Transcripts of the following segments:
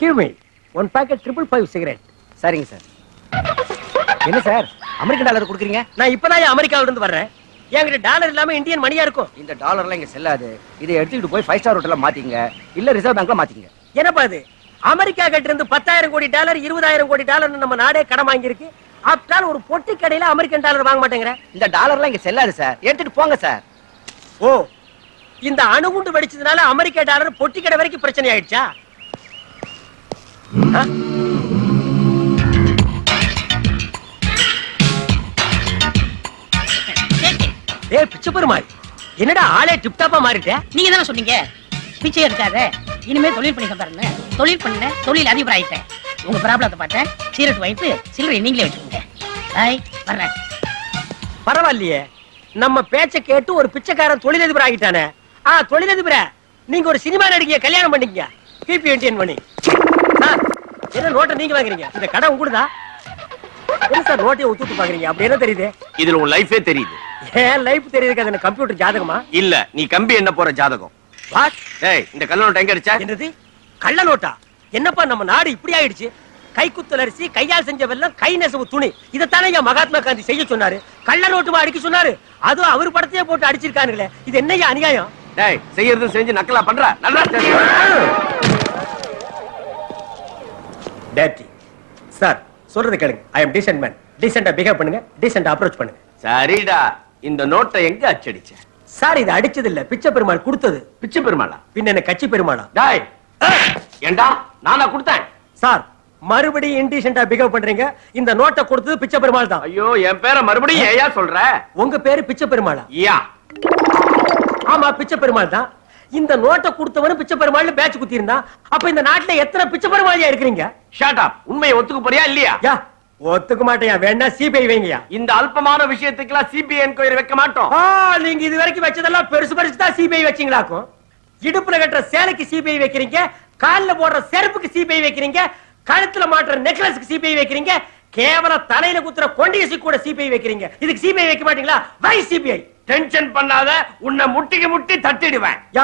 Give me one packet 555 cigarette. சரிங்க sir. என்ன sir American dollar கொடுக்குறீங்க? நான் இப்பதான் அமெரிக்காவில இருந்து வர்றேன். என்கிட்ட டாலர் இல்லாம இந்தியன் மணியா இருக்கும். இந்த டாலர்லாம் இங்க செல்லாது. இதை எடுத்துக்கிட்டு போய் 5 ஸ்டார் ஹோட்டல்ல மாத்திங்க, இல்ல ரிசர்வ் பேங்க்ல மாத்திங்க. என்னப்பா இது? அமெரிக்கா கிட்ட இருந்து 10,000 கோடி டாலர் 20,000 கோடி டாலர் நம்ம நாடே கடன் வாங்கி இருக்கு. ஆப்டால் ஒரு பொட்டி கடையில அமெரிக்கன் டாலர் வாங்க மாட்டேங்கிற. இந்த டாலர்லாம் இங்க செல்லாது சார், எடுத்துட்டு போங்க சார். ஓ, இந்த அணுகுண்டு வெடிச்சதுனால அமெரிக்கா டாலர் பொட்டி கடை வரைக்கும் பிரச்சனை ஆயிடுச்சா? ஏய் பிச்சை பெருமாள், என்னடா ஆளே டிப்டாப்பா மாறிட்ட? நீங்க தானே சொன்னீங்க பிச்சை எடுக்காத, இனிமே தொழில் பண்ணி சம்பாருங்க. தொழில் பண்ண தொழில் அதிபர் ஆயிட்டேன். உங்க ப்ராப்ளத்தை பார்த்தேன், சீரட் வாங்கிட்டு சில்லறை நீங்களே வச்சுக்கோங்க. பாய், வர்றேன். பரவாயில்லையே, நம்ம பேச்ச கேட்டு ஒரு பிச்சைக்காரன் தொழிலதிபர் ஆகிட்டானே. தொழிலதிபர, நீங்க ஒரு சினிமா நடிகைய கல்யாணம் பண்ணிக்கங்க. பிபி என்டிஎன் பண்ணி. சார், என்ன நோட்டை நீங்க வாங்குறீங்க? இந்த கடை உங்களுதா? என்ன சார் நோட்டையை ஒத்துட்டு பாக்குறீங்க? அப்படி என்ன தெரியுது? இதுல உன் லைஃபே தெரியுது. ஏன் லைஃப் தெரியுது? அது கம்ப்யூட்டர் ஜாதகமா? இல்ல, நீ கம்பி என்ன போற ஜாதகம். டேய், இந்த கள்ள நோட்டு எங்க அடிச்சா? என்னது கள்ள நோட்டா? என்னப்பா நம்ம நாடு இப்படி ஆயிடுச்சு? கைக்குத்தல் அரிசி, கையால் செஞ்ச வெல்லம், கை நெசவு துணி, இதைத்தானே மகாத்மா காந்தி செய்ய சொன்னாரு. கள்ள நோட்டுமா அடிக்க சொன்னாரு? அதுவும் அவர் படத்தையே போட்டு அடிச்சிருக்கானுங்களே, இது என்னையா அநியாயம்? டேய், செய்யறது செஞ்சு நக்கலா பண்ற. நல்லா டேட்டி சார், சொல்றது கேளுங்க. ஐ அம் டீசன்ட் மேன். டீசென்ட்டா பிஹேவ் பண்ணுங்க, டீசென்ட்டா அப்ரோச் பண்ணுங்க. சரிடா, இந்த நோட்டை எங்க அச்சடிச்ச? சார், இது அடிச்சது இல்ல, பிச்சை பெருமாள் கொடுத்தது. பிச்சை பெருமாளா? பின்ன என்ன கட்சி பெருமாளா? டேய், ஏண்டா நானா கொடுத்தேன்? சார், மறுபடியும் இன்டீசென்ட்டா பிஹேவ் பண்றீங்க. இந்த நோட்டை கொடுத்தது பிச்சை பெருமாள் தான். ஐயோ, என் பேரை மறுபடியும் ஏயா சொல்ற? உங்க பேரு பிச்சை பெருமாளா? யா. ஆமா, பிச்சை பெருமாள் தான். இந்த நோட்டை கொடுத்தவனும் பிச்சை பெருமாள் பேட்ச் குத்தி இருந்தா, அப்ப இந்த நாட்டுல எத்தனை பிச்சை பெருமாளியா இருக்கிறீங்க? Shut up. உண்மையை ஒத்துக்க போறியா இல்லையா? யா, ஒத்துக்க மாட்டேயா. வேணா சிபிஐ வைங்கயா. இந்த அல்பமான விஷயத்துக்குலாம் சிபிஐ என்கொயரி வைக்க மாட்டோம். நீங்க இது வரைக்கும் வச்சதெல்லாம் பெருசு பெருசு தான் சிபிஐ வச்சீங்களாக்கும். இடுப்புல கட்டுற சேலைக்கு சிபிஐ வைக்கிறீங்க, கால்ல போடுற செருப்புக்கு சிபிஐ வைக்கிறீங்க, கழுத்துல மாட்டுற நெக்லஸ்க்கு சிபிஐ வைக்கிறீங்க, கேவல தலையில குத்துற கொண்டியசி கூட சிபிஐ வைக்கிறீங்க. இதுக்கு சிபிஐ வைக்க மாட்டீங்களா? வை சிபிஐ. டென்ஷன் பண்ணாத, உன்னை முட்டிக்கு முட்டி தட்டிடுவேன். யா,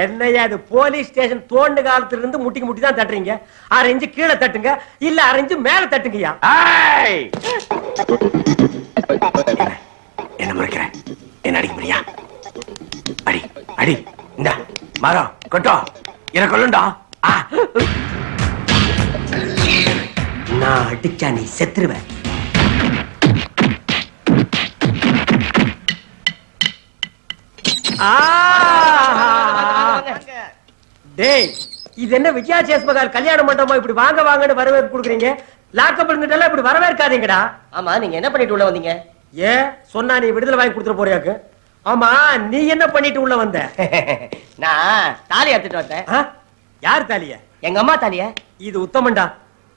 என்னையா அது? போலீஸ் ஸ்டேஷன் தோண்டு காலத்துல இருந்து முட்டிக்கு முட்டி தான் தட்டுறீங்க. 6 இன்ச்சு கீழே தட்டுங்க, இல்ல 6 இன்ச்சு மேல தட்டுங்கயா. என்ன முறைக்கிற? என்ன அடிக்க முடியா? அடி அடி. இந்த மரம் கொட்டோ எனக்கு கொள்ளுண்டா. நான் அடிச்சா நீ செத்துருவேன். டேய், இது என்ன விஜயா சேஸ்மகால் கல்யாண மண்டபமா? இப்படி வாங்க வாங்கன்னு வரவேற்பு கொடுக்குறீங்க. லாக்கப் இருந்துட்டா இப்படி வரவேற்காதீங்கடா. ஆமா, நீங்க என்ன பண்ணிட்டு உள்ள வந்தீங்க? ஏன் சொன்னா நீ விடுதலை வாங்கி கொடுத்துட்டு போறியாக்கு? ஆமா, நீ என்ன பண்ணிட்டு உள்ள வந்த? நான் தாலி எடுத்துட்டு வந்தேன். யார் தாலிய? எங்க அம்மா தாலிய. இது உத்தமண்டா.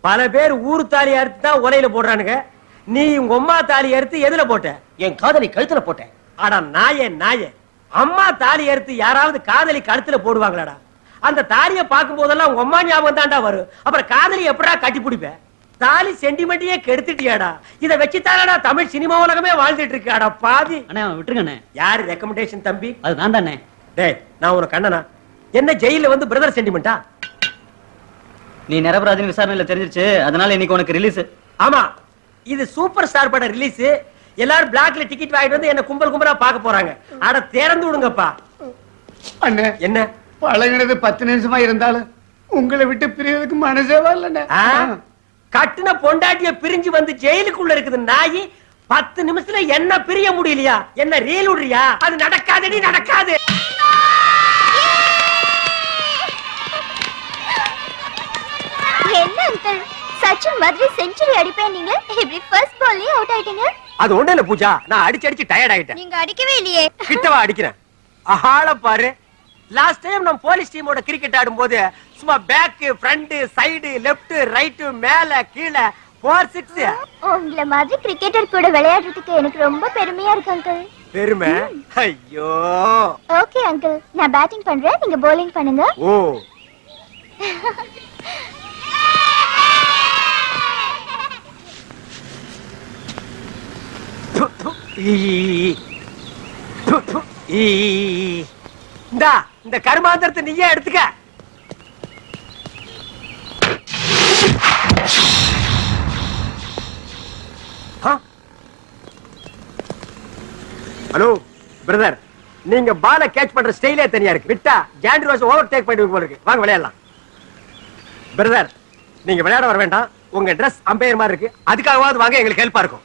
பல பேர் ஊரு தாலி அறுத்து தான் உலையில போடுறானுங்க. நீ உங்க அம்மா தாலி அறுத்து எதுல போட்ட? என் காதலி கழுத்துல போட்டேன். ஆடா நாயே நாயே, அம்மா தாலி அறுத்து யாராவது காதலி கழுத்துல போடுவாங்களாடா? அந்த தாலியை பார்க்கும் போதெல்லாம் உங்க அம்மா ஞாபகம் தாண்டா வரும். அப்புறம் காதலி எப்படா கட்டி பிடிப்ப? தாலி சென்டிமெண்ட்டையே கெடுத்துட்டியாடா. இதை வச்சுதானடா தமிழ் சினிமா உலகமே வாழ்ந்துட்டு இருக்காடா பாதி. அண்ணே விட்டுருங்க. யாரு ரெக்கமெண்டேஷன் தம்பி? அது நான் தானே. டேய், நான் உனக்கு அண்ணனா? என்ன ஜெயில வந்து பிரதர் சென்டிமெண்டா? நீ நிரபராதின் விசாரணையில தெரிஞ்சிருச்சு, அதனால இன்னைக்கு உனக்கு ரிலீஸ். ஆமா, இது சூப்பர் ஸ்டார் பட ரிலீஸ். எல்லாரும் பிளாக்ல டிக்கெட் வாங்கிட்டு வந்து என்ன கும்பல் கும்பலா பார்க்க போறாங்க. அட திறந்து விடுங்கப்பா. அண்ணே, என்ன பழகினது 10 நிமிஷமா இருந்தாலும் உங்களை விட்டு பிரியறதுக்கு மனசே வரலண்ணே. கட்டுன பொண்டாட்டிய பிரிஞ்சு வந்து ஜெயிலுக்குள்ள இருக்குது நாயி. 10 நிமிஷத்துல என்ன பிரிய முடியலையா? என்ன ரீல் விடுறியா? அது நடக்காதடி, நடக்காது. என்ன அங்கிள், சச்சின் மாதிரி செஞ்சுரி அடிப்பேன், நீங்க இப்படி ஃபர்ஸ்ட் பால்லே அவுட் ஆயிட்டீங்க. அது ஒண்ணு இல்ல பூஜா, நான் அடிச்சு அடிச்சு டயர்ட் ஆயிட்டேன். நீங்க அடிக்கவே இல்லையே. கிட்டவா அடிக்கிறேன். ஆள பாரு. லாஸ்ட் டைம் நம்ம போலீஸ் டீமோட கிரிக்கெட் ஆடும்போது சும்மா back, front, side, left, right, மேல கீழே 4 6. உங்கள மாதிரி கிரிக்கெட்டர் கூட விளையாடுறதுக்கு எனக்கு ரொம்ப பெருமையா இருக்கு அங்கிள். பெருமை? ஐயோ. ஓகே அங்கிள், நான் பேட்டிங் பண்றேன், நீங்க bowling பண்ணுங்க. ஓ. இந்த கர்மாந்திரத்தை நீயே எடுத்துக்க. பிரதர், நீங்க பால கேட்ச் பண்ற ஸ்டைலே தனியா இருக்கு. விட்டா ஜாண்டி ரோஸ் ஓவர் டேக் பண்ணிடுவீங்க போல இருக்கு. வாங்க விளையாடலாம். பிரதர், நீங்க விளையாட வர வேண்டாம். உங்க Dress அம்பையர் மாதிரி இருக்கு. அதுக்காகவாது வாங்க, எங்களுக்கு ஹெல்ப்பா இருக்கும்.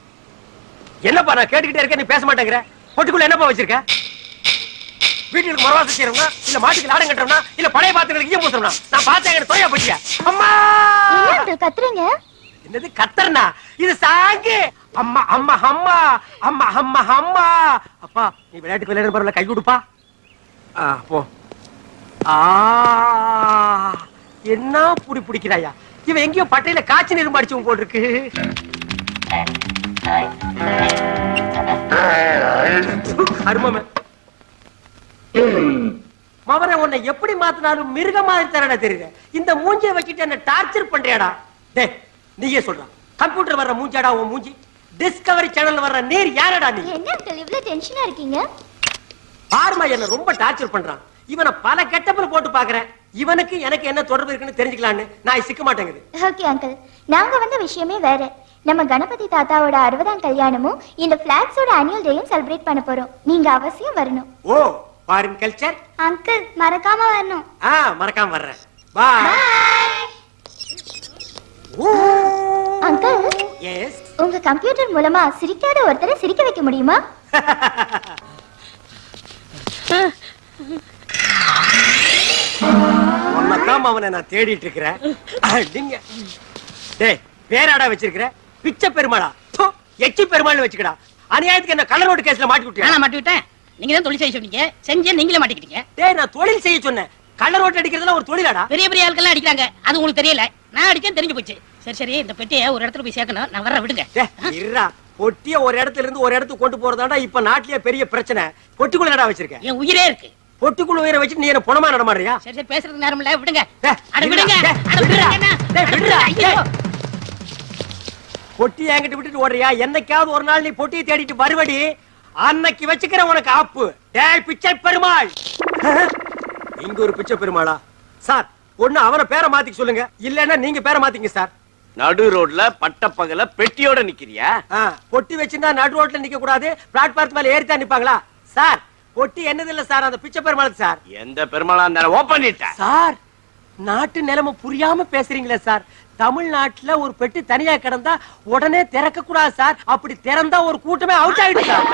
என்னப்பா நான் கேட்டுக்கிட்டே இருக்கேன், நீ பேச மாட்டேங்கிற. பொட்டுக்குள்ள என்னப்பா வச்சிருக்க? வீட்டுக்கு மரவாசம் செய்யறோம்னா, இல்ல மாட்டுக்கு லாடம் கட்டுறோம்னா, இல்ல பழைய பாத்திரங்களுக்கு ஈயம் பூசுறோம்னா? நான் பார்த்தேன், எனக்கு தோயா போட்டியா? அம்மா! என்ன அங்கிள் கத்துறீங்க? என்னது கத்தர்னா? இது சாங்கு. அம்மா அம்மா அம்மா அம்மா அம்மா அம்மா. அப்பா, நீ விளையாட்டுக்கு விளையாடுற பரவாயில்ல, கை கொடுப்பா. போ. என்ன புடி பிடிக்கிறாயா? இவன் எங்கேயோ பட்டையில காய்ச்சி நீரும் அடிச்சு போல் இருக்கு. அருமமே மவரை, உன்னை எப்படி மாத்தினாலும் மிருக மாதிரி தரடா தெரியுது. இந்த மூஞ்சியை வச்சுட்டு என்ன டார்ச்சர் பண்றியாடா? டே, நீயே சொல்ற. கம்ப்யூட்டர் வர்ற மூஞ்சாடா உன் மூஞ்சி? டிஸ்கவரி சேனல்ல வர்ற நீர் யாரடா நீ? என்ன அங்கிள் இவ்ளோ டென்ஷனா இருக்கீங்க? பாருமா, என்ன ரொம்ப டார்ச்சர் பண்றான். இவனை பல கெட்டப்புல போட்டு பாக்குறேன். இவனுக்கு எனக்கு என்ன தொடர்பு இருக்குன்னு தெரிஞ்சுக்கலான்னு நான் சிக்க மாட்டேங்குது. ஓகே அங்கிள், நாங்க வந்த விஷயமே வேற. நம்ம கணபதி தாத்தாவோட 60ஆம் கல்யாணமும் இந்த பிளாட்ஸோட ஆனுவல் டேயும் செலிப்ரேட் பண்ண போறோம். நீங்க அவசியம் வரணும். ஓ, ஃபாரின் கல்ச்சர். அங்கிள் மறக்காம வரணும். மறக்காம வர்றேன். பாய். Uncle, yes. உங்க கம்ப்யூட்டர் மூலமா சிரிக்காத ஒருத்தரை சிரிக்க வைக்க முடியுமா? உன்னதான் அவனை நான் தேடிட்டு இருக்கிறேன். டேய், வேறாடா வச்சிருக்கிற? பிச்சை பெருமாளா? எச்சி பெருமாள் வச்சுக்கடா. அநியாயத்துக்கு என்ன கலர் ரோடு கேஸ்ல மாட்டி விட்டியா? நான் மாட்டி விட்டேன். நீங்க தான் தொழில் செய்ய சொன்னீங்க, செஞ்சே நீங்களே மாட்டிக்கிட்டீங்க. டேய், நான் தொழில் செய்ய சொன்னேன். கலர் ரோட் அடிக்கிறதுலாம் ஒரு தொழிலாடா? பெரிய பெரிய ஆட்கள் அடிக்கிறாங்க, அது உங்களுக்கு தெரியல. நான் அடிச்சேன், தெரிஞ்சு போச்சு. சரி சரி, இந்த பெட்டியை ஒரு இடத்துல போய் சேர்க்கணும். நான் வர்ற விடுங்க. இருடா, பொட்டிய ஒரு இடத்துல இருந்து ஒரு இடத்துக்கு கொண்டு போறதாடா இப்ப நாட்டிலேயே பெரிய பிரச்சனை. பொட்டிக்குள்ள என்னடா வச்சிருக்க? என் உயிரே இருக்கு. பொட்டிக்குள்ள உயிரை வச்சு நீ என்ன புணமா நடமாடுறியா? சரி சரி, பேசுறது நேரம் இல்ல, விடுங்க. அட விடுங்க. பொட்டி என்கிட்ட விட்டுட்டு ஓடுறியா? என்னைக்காவது ஒரு நாள் நீ பொட்டியை தேடிட்டு வருவடி, அன்னைக்கு வச்சுக்கிற உனக்கு ஆப்பு. டேய் பிச்சை பெருமாள். இங்க ஒரு பிச்சை பெருமாளா? சார், ஒண்ணு அவன பேரை மாத்திக்க சொல்லுங்க, இல்லன்னா நீங்க பேரை மாத்திங்க சார். நடு ரோட்ல பட்டப்பகல பெட்டியோட நிக்கிறியா? பொட்டி வச்சிருந்தா நடு ரோட்ல நிக்க கூடாது, பிளாட்பார்த் மேல ஏறித்தான் நிப்பாங்களா? சார், பொட்டி என்னது இல்ல சார், அந்த பிச்சை பெருமாள் சார். எந்த பெருமாளா இருந்தாலும் ஓபன் பண்ணிட்ட சார். நாட்டு நிலைமை புரியாம பேசுறீங்களே சார். தமிழ்நாட்டுல ஒரு பெட்டி தனியா கிடந்தா உடனே திறக்க கூடாது சார். அப்படி திறந்தா ஒரு கூட்டமே அவுட் ஆயிடும் சார்.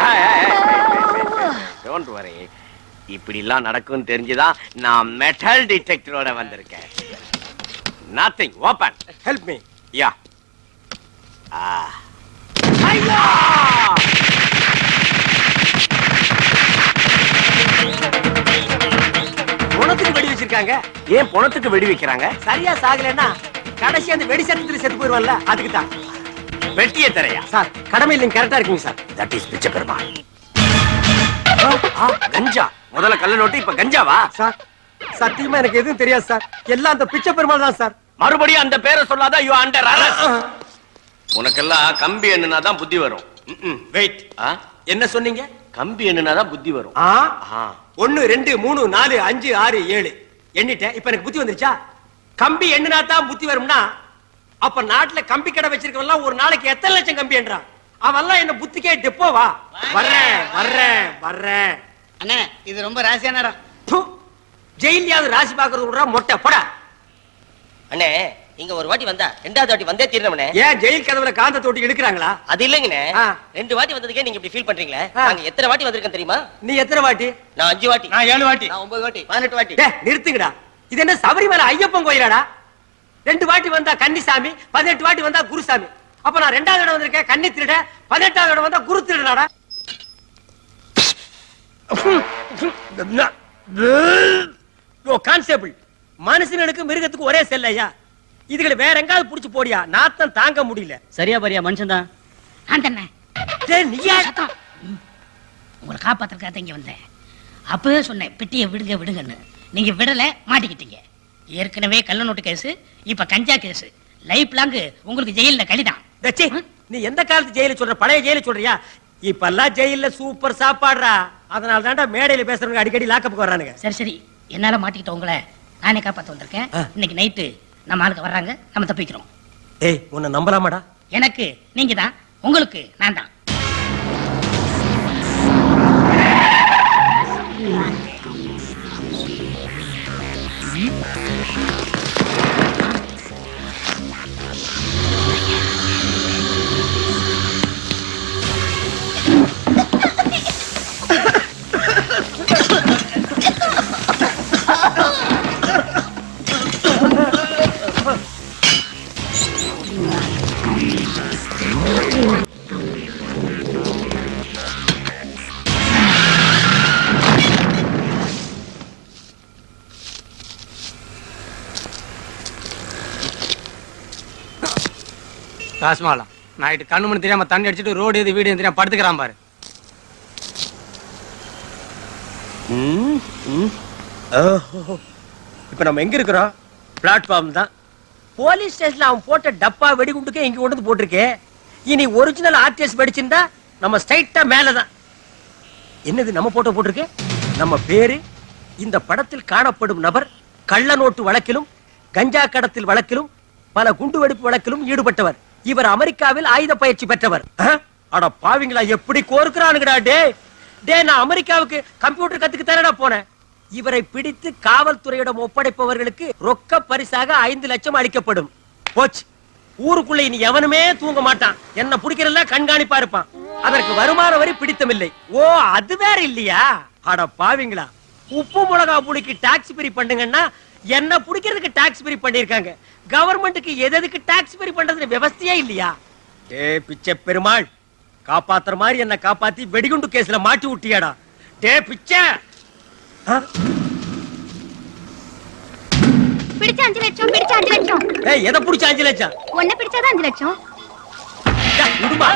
Don't worry. இப்படி எல்லாம் நடக்கும்னு தெரிஞ்சுதான் நான் மெட்டல் டிடெக்டரோட வந்திருக்கேன். Nothing, open. Help me. Yeah. ஐயா! பொணத்துக்கு வெடி வச்சிருக்காங்க. ஏன் பொணத்துக்கு வெடி வைக்கிறாங்க? சரியா சாகலன்னா கடைசி அந்த வெடி சத்தத்துல செத்து போயிருவான்ல, அதுக்கு தான். வெட்டியே தரையா? சார், கடமையில் நீங்க கரெக்டா இருக்கீங்க சார். தட் இஸ் பிச்சை பெருமாள். கஞ்சா. முதல்ல கள்ள நோட்டு, இப்ப கஞ்சாவா? சார், சத்தியமா எனக்கு எதுவும் தெரியாது சார். எல்லாம் அந்த பிச்சை பெருமாள் தான் சார். மறுபடியும் அந்த பேரை சொல்லாத. You under arrest. உனக்கெல்லாம் கம்பி எண்ணுனாதான் புத்தி வரும். வெயிட், என்ன சொன்னீங்க? கம்பி எண்ணுனாதான் புத்தி வரும். 1 2 3 4 5 6 7 எண்ணிட்டேன். இப்ப எனக்கு புத்தி வந்துருச்சா? கம்பி எண்ணினா தான் புத்தி வரும்னா, அப்ப நாட்டுல கம்பி கடை வச்சிருக்கவெல்லாம் ஒரு நாளைக்கு எத்தனை லட்சம் கம்பி என்றான்? அவெல்லாம் என்ன புத்திக்கே டெப்போவா? வர்றேன் வர்றேன் வர்றேன். அண்ணே, இது ரொம்ப ராசியான இடம். ஜெயிலியாவது ராசி பாக்குறது விடுறா மொட்டை போடா. அண்ணே, இங்க ஒரு வாட்டி வந்தா ரெண்டாவது வாட்டி வந்தே தீரணும்னே. ஏன் ஜெயில் கதவுல காந்த தொட்டி எடுக்கிறாங்களா? அது இல்லங்கண்ணே. 2 வாட்டி வந்ததுக்கே நீங்க இப்படி ஃபீல் பண்றீங்களே. நாங்க எத்தனை வாட்டி வந்திருக்கேன் தெரியுமா? நீ எத்தனை வாட்டி? நான் 5 வாட்டி. நான் 7 வாட்டி. நான் 9 வாட்டி. 18 வாட்டி. நிறுத்துங்கடா. இது என்ன சபரிமலை ஐயப்பன் கோயிலாடா? 2 வாட்டி வந்தா கன்னிசாமி, 18 வாட்டி வந்தா குருசாமி. அப்ப நான் 2வது இடம் வந்திருக்கேன் கன்னி திருட, 18வது இடம் வந்தா குரு திருடனாடா? கான்ஸ்டபிள், மனுஷனுக்கு மிருகத்துக்கு ஒரே செல் ஐயா. இதுகளை வேற எங்காவது புடிச்சு போடியா, நாத்தம் தாங்க முடியல. சரியா பரியா மனுஷன் தான். உங்களை காப்பாத்துறதுக்காக இங்க வந்தேன். அப்பவே சொன்னேன் பெட்டியை விடுங்க விடுங்கன்னு. நீங்க விடல, மாட்டிக்கிட்டீங்க. ஏற்கனவே கள்ள நோட்டு கேஸ், இப்ப கஞ்சா கேஸ். லைஃப் லாங் உங்களுக்கு ஜெயில கழிதான். நீ எந்த காலத்து ஜெயில சொல்ற? பழைய ஜெயில சொல்றியா? இப்பெல்லாம் ஜெயில சூப்பர் சாப்பாடுறா. அதனால தான்டா மேடையில பேசுறவங்க அடிக்கடி லாக்கப்புக்கு வர்றானுங்க. சரி சரி, என்னால மாட்டிக்கிட்ட உங்களை நானே காப்பாத்த வந்திருக்கேன். இன்னைக்கு நைட்டு நம்ம ஆளுக்கு வர்றாங்க, நம்ம தப்பிக்கிறோம். ஏய், உன்னை நம்பலாமாடா? எனக்கு நீங்க தான், உங்களுக்கு நான் தான். காசுமாலாம் நைட்டு கண்ணு மணி தெரியாம தண்ணி அடிச்சிட்டு ரோடு எது வீடு எது தெரியாம படுத்துக்கிறான் பாரு. இப்ப நம்ம எங்க இருக்கிறோம்? பிளாட்ஃபார்ம் தான். போலீஸ் ஸ்டேஷன்ல அவன் போட்ட டப்பா வெடிகுண்டுக்கு இங்க கொண்டு வந்து போட்டிருக்கே. இனி ஒரிஜினல் ஆர்டிஎஸ் வெடிச்சிருந்தா நம்ம ஸ்ட்ரைட்டா மேலதான். என்னது நம்ம போட்டோ போட்டிருக்கு? நம்ம பேரு, இந்த படத்தில் காணப்படும் நபர் கள்ள நோட்டு வழக்கிலும் கஞ்சா கடத்தல் வழக்கிலும் பல குண்டு வெடிப்பு வழக்கிலும் ஈடுபட்டவர். இவர் அமெரிக்காவில் ஆயுத பயிற்சி பெற்றவர். அட பாவிங்களா, எப்படி கோர்க்கிறானுங்கடா. டே நான் அமெரிக்காவுக்கு கம்ப்யூட்டர் கத்துக்கு தானடா போனேன். இவரை பிடித்து காவல்துறையிடம் ஒப்படைப்பவர்களுக்கு ரொக்க பரிசாக 5 லட்சம் அளிக்கப்படும். போச்சு, ஊருக்குள்ள இனி எவனுமே தூங்க மாட்டான். என்ன பிடிக்கிறல்ல கண்காணிப்பா இருப்பான். அதற்கு வருமான வரி பிடித்தமில்லை. ஓ, அது வேற இல்லையா? அட பாவிங்களா, உப்பு மிளகா புடிக்கு டாக்ஸ் பிரி பண்ணுங்கன்னா என்ன பிடிக்கிறதுக்கு டாக்ஸ் பிரி பண்ணிருக்காங்க. கவர்மெண்ட்டுக்கு எதுக்கு டாக்ஸ் பிரி பண்றதுன்னு விவசாயே இல்லையா? டே பிச்சை பெருமாள், காப்பாத்துற மாதிரி என்ன காப்பாத்தி வெடிகுண்டு கேஸ்ல மாட்டி விட்டியாடா. டே பிச்சை, பிடிச்ச 5 லட்சம், பிடிச்ச 5 லட்சம். ஏய், எதை பிடிச்ச 5 லட்சம்? ஒன்ன பிடிச்சாதான் 5 லட்சம். விடுமா.